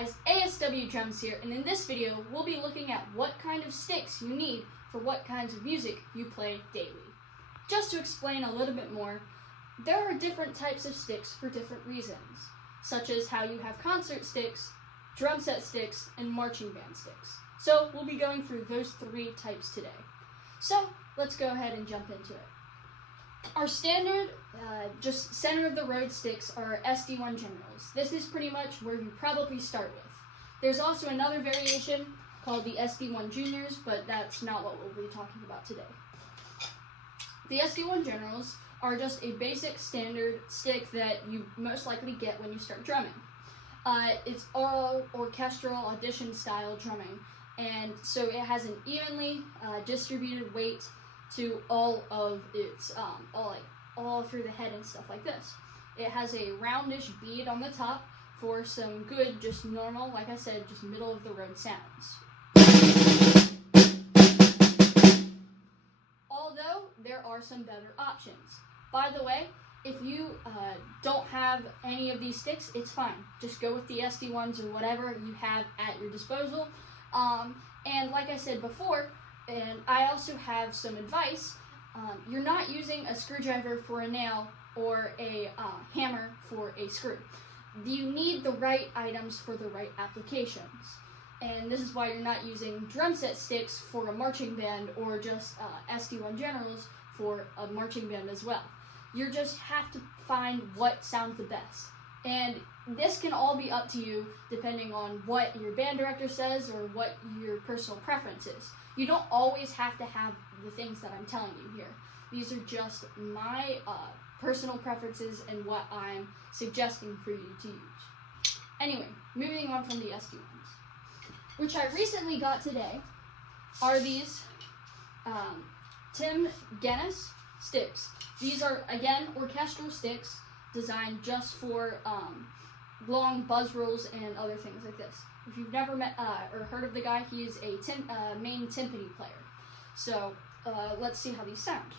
guys, ASW Drums here, and in this video we'll be looking at what kind of sticks you need for what kinds of music you play daily. Just to explain a little bit more, there are different types of sticks for different reasons, such as how you have concert sticks, drum set sticks, and marching band sticks. So we'll be going through those three types today. So let's go ahead and jump into it. Our standard, just center of the road sticks are SD1 Generals. This is pretty much where you probably start with. There's also another variation called the SD1 Juniors, but that's not what we'll be talking about today. The SD1 Generals are just a basic standard stick that you most likely get when you start drumming. It's all orchestral audition style drumming, and so it has an evenly distributed weight to all of its, all through the head and stuff like this. It has a roundish bead on the top for some good, just normal, like I said, just middle of the road sounds. Although there are some better options. By the way, if you don't have any of these sticks, it's fine. Just go with the SD1s or whatever you have at your disposal. And like I said before, and I also have some advice, you're not using a screwdriver for a nail or a hammer for a screw. You need the right items for the right applications. And this is why you're not using drum set sticks for a marching band or just SD1 Generals for a marching band as well. You just have to find what sounds the best. And this can all be up to you depending on what your band director says or what your personal preference is. You don't always have to have the things that I'm telling you here. These are just my personal preferences and what I'm suggesting for you to use. Anyway, moving on from the SD1s, which I recently got today, are these Tim Guinness sticks. These are, again, orchestral sticks designed just for long buzz rolls and other things like this. If you've never met or heard of the guy, he is a main timpani player. So let's see how these sound.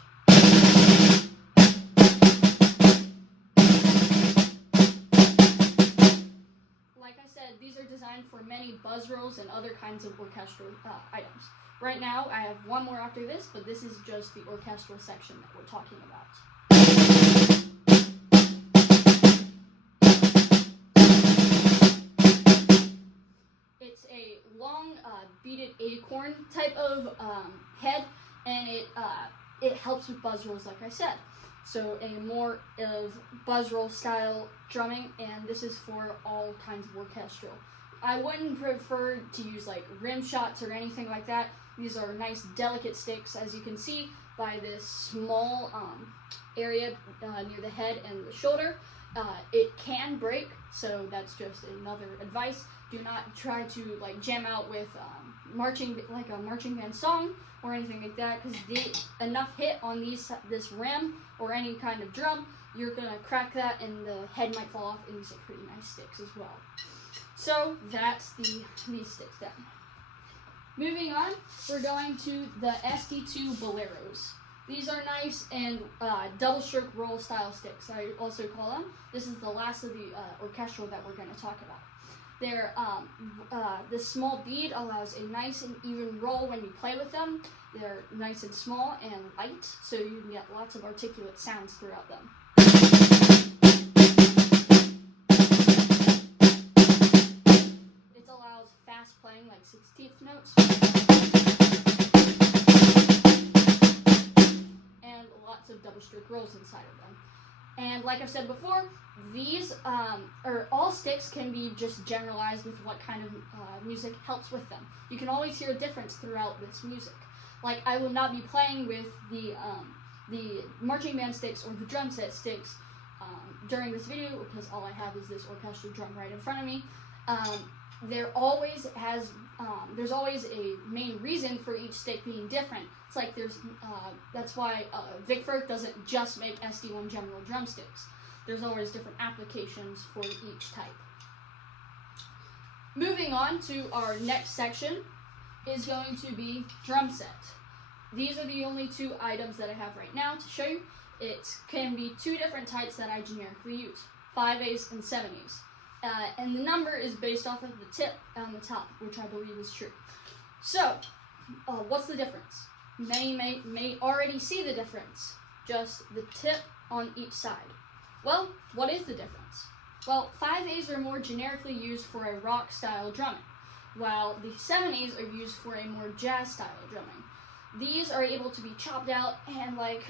Like I said, these are designed for many buzz rolls and other kinds of orchestral items. Right now, I have one more after this, but this is just the orchestral section that we're talking about. It's a long beaded acorn type of head, and it helps with buzz rolls, like I said. So a more of buzz roll style drumming, and this is for all kinds of orchestral. I wouldn't prefer to use like rim shots or anything like that. These are nice delicate sticks, as you can see by this small area near the head and the shoulder. It can break, so that's just another advice. Do not try to like jam out with a marching band song or anything like that, because enough hit on this rim or any kind of drum, you're gonna crack that and the head might fall off. And these are pretty nice sticks as well. So that's these sticks done. Moving on, we're going to the SD2 Boleros. These are nice and double stroke roll style sticks, I also call them. This is the last of the orchestral that we're going to talk about. They're, this small bead allows a nice and even roll when you play with them. They're nice and small and light, so you can get lots of articulate sounds throughout them. It allows fast playing, like 16th notes. Of double stroke rolls inside of them. And like I've said before, these all sticks can be just generalized with what kind of music helps with them. You can always hear a difference throughout this music. Like, I will not be playing with the marching band sticks or the drum set sticks during this video, because all I have is this orchestral drum right in front of me. There's always a main reason for each stick being different. It's like that's why Vic Firth doesn't just make SD1 General drumsticks. There's always different applications for each type. Moving on to our next section is going to be drum set. These are the only two items that I have right now to show you. It can be two different types that I generically use, 5/8 and 7/8. and the number is based off of the tip on the top, which I believe is true. So, what's the difference? Many may already see the difference, just the tip on each side. Well, what is the difference? Well, 5/8s are more generically used for a rock style drumming, while the 7/8s are used for a more jazz style drumming. These are able to be chopped out and like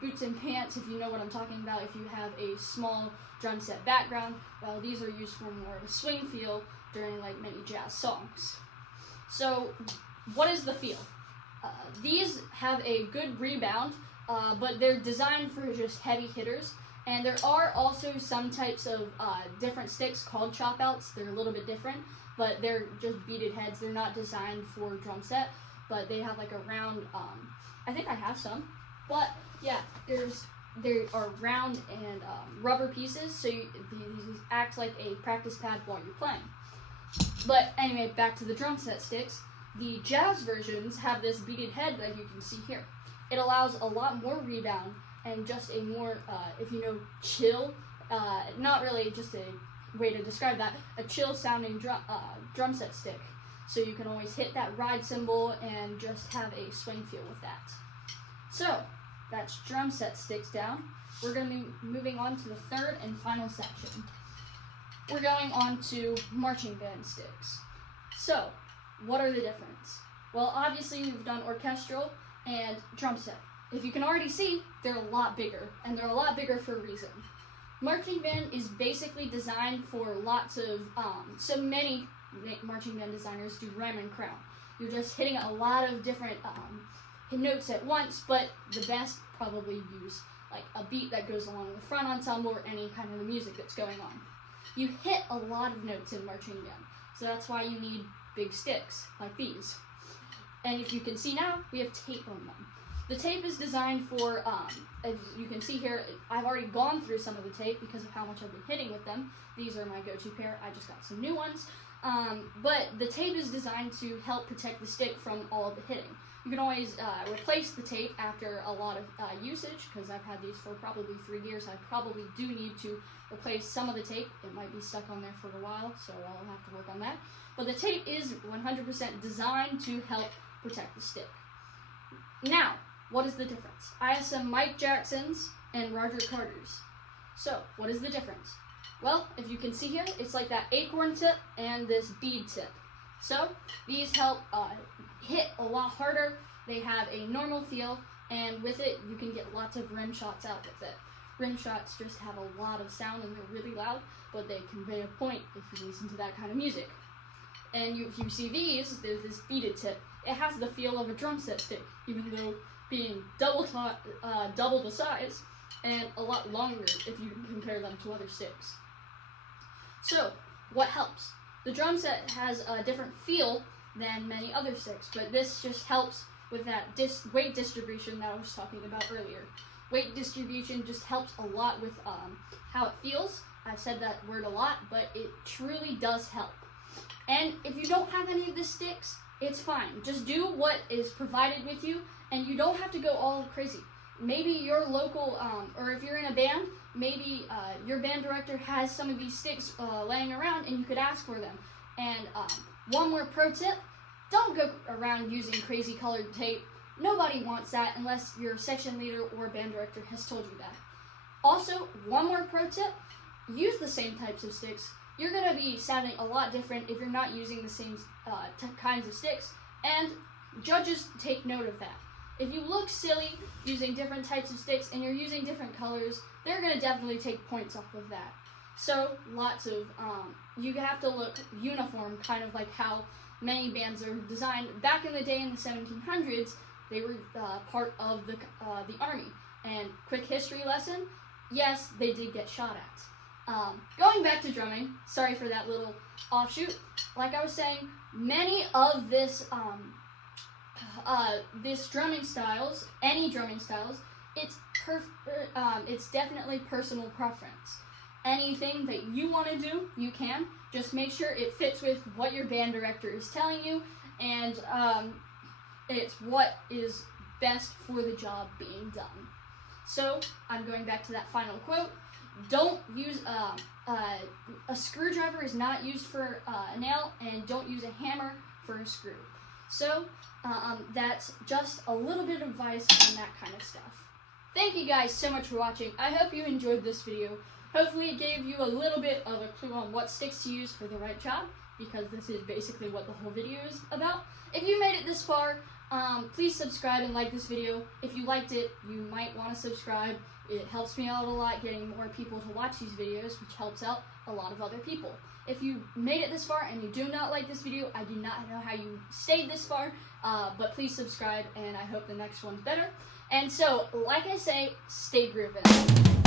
boots and pants, if you know what I'm talking about, if you have a small drum set background, while these are used for more of a swing feel during like many jazz songs. So, what is the feel? These have a good rebound, but they're designed for just heavy hitters. And there are also some types of different sticks called chop outs. They're a little bit different, but they're just beaded heads. They're not designed for drum set, but they have like a round, I think I have some, but yeah, there are round and rubber pieces, so these act like a practice pad while you're playing. But anyway, back to the drum set sticks. The jazz versions have this beaded head that you can see here. It allows a lot more rebound and just a more, if you know, chill, not really just a way to describe that, a chill sounding drum set stick. So you can always hit that ride cymbal and just have a swing feel with that. So, that's drum set sticks down. We're going to be moving on to the third and final section. We're going on to marching band sticks. So, what are the difference? Well, obviously we've done orchestral and drum set. If you can already see, they're a lot bigger, and they're a lot bigger for a reason. Marching band is basically designed for lots of, so many marching band designers do rhyme and crown. You're just hitting a lot of different notes at once, but the best probably use like a beat that goes along with the front ensemble or any kind of music that's going on. You hit a lot of notes in marching band, so that's why you need big sticks like these. And if you can see now, we have tape on them. The tape is designed for, as you can see here, I've already gone through some of the tape because of how much I've been hitting with them. These are my go-to pair. I just got some new ones. But the tape is designed to help protect the stick from all of the hitting. You can always replace the tape after a lot of usage, because I've had these for probably 3 years. I probably do need to replace some of the tape. It might be stuck on there for a while, so I'll have to work on that. But the tape is 100% designed to help protect the stick. Now, what is the difference? I have some Mike Jacksons and Roger Carters. So, what is the difference? Well, if you can see here, it's like that acorn tip and this bead tip. So, these help hit a lot harder. They have a normal feel, and with it, you can get lots of rim shots out with it. Rim shots just have a lot of sound and they're really loud, but they convey a point if you listen to that kind of music. And if you see these, there's this beaded tip. It has the feel of a drum set stick, even though being double the size and a lot longer if you compare them to other sticks. So, what helps? The drum set has a different feel than many other sticks, but this just helps with that weight distribution that I was talking about earlier. Weight distribution just helps a lot with how it feels. I've said that word a lot, but it truly does help. And if you don't have any of the sticks, it's fine. Just do what is provided with you, and you don't have to go all crazy. Maybe your local, or if you're in a band, maybe your band director has some of these sticks laying around, and you could ask for them. And one more pro tip, don't go around using crazy colored tape. Nobody wants that unless your section leader or band director has told you that. Also, one more pro tip, use the same types of sticks. You're going to be sounding a lot different if you're not using the same kinds of sticks, and judges take note of that. If you look silly using different types of sticks and you're using different colors, they're going to definitely take points off of that. So, lots of, you have to look uniform, kind of like how many bands are designed. Back in the day in the 1700s, they were part of the army. And quick history lesson, yes, they did get shot at. Going back to drumming, sorry for that little offshoot. Like I was saying, many of this drumming styles, any drumming styles, it's definitely personal preference. Anything that you want to do, you can. Just make sure it fits with what your band director is telling you, and it's what is best for the job being done. So, I'm going back to that final quote. Don't use a screwdriver is not used for a nail, and don't use a hammer for a screw. So that's just a little bit of advice on that kind of stuff. Thank you guys so much for watching. I hope you enjoyed this video. Hopefully it gave you a little bit of a clue on what sticks to use for the right job, because this is basically what the whole video is about. If you made it this far, please subscribe and like this video. If you liked it, you might want to subscribe. It helps me out a lot getting more people to watch these videos, which helps out a lot of other people. If you made it this far and you do not like this video, I do not know how you stayed this far, but please subscribe, and I hope the next one's better. And so, like I say, stay groovin'.